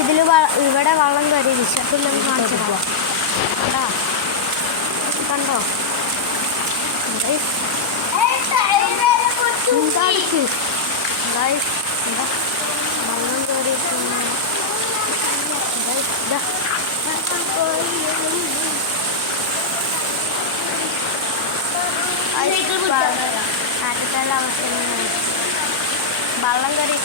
ഇതിൽ ഇവിടെ വെള്ളം കയറി വിശപ്പില്ലെന്ന് കാണിച്ചു പോവാം. കണ്ടോ വെള്ളം കയറി ആദ്യത്തെ അവസ്ഥ വെള്ളം കയറി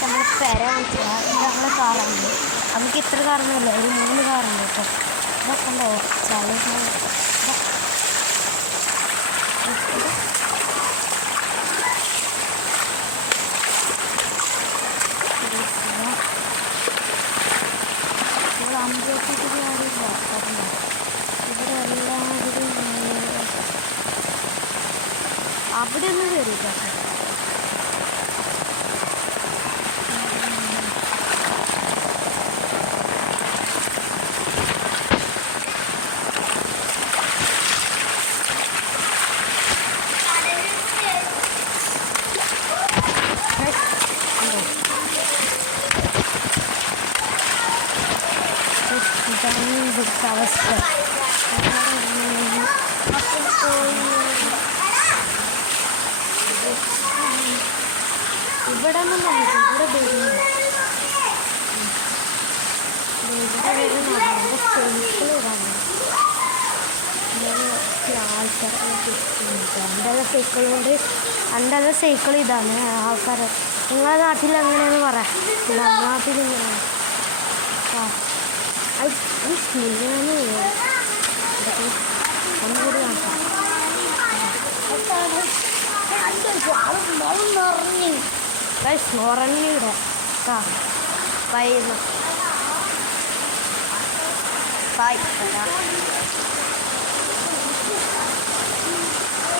നമ്മളെ പെര നമ്മളെ കാറുണ്ട്. നമുക്ക് ഇത്ര കാറൊന്നുമില്ല, ഒരു 3 കാറുണ്ട് കേട്ടോ. ഇതൊക്കെ ഉണ്ടോ ചളി അമ്പലത്തിൽ കാര്യമില്ല. ഇവിടെ എല്ലാവരും അവിടെ ഒന്നും കയറിയില്ല. ഇവിടുത്തെ അവസ്ഥ ഇവിടെ ഒന്നും വന്നിട്ട് ഇവിടെ വരുന്ന എൻ്റെ സൈക്കിൾ ഇതാണ് ആൾക്കാർ. നിങ്ങളുടെ നാട്ടിൽ എങ്ങനെയാണെന്ന് പറയാം. നമ്മുടെ നാട്ടിൽ ഇങ്ങനെയാണ്. സ്മെല്ലാണ് ഒന്നുകൂടി ഉറങ്ങിയുടെ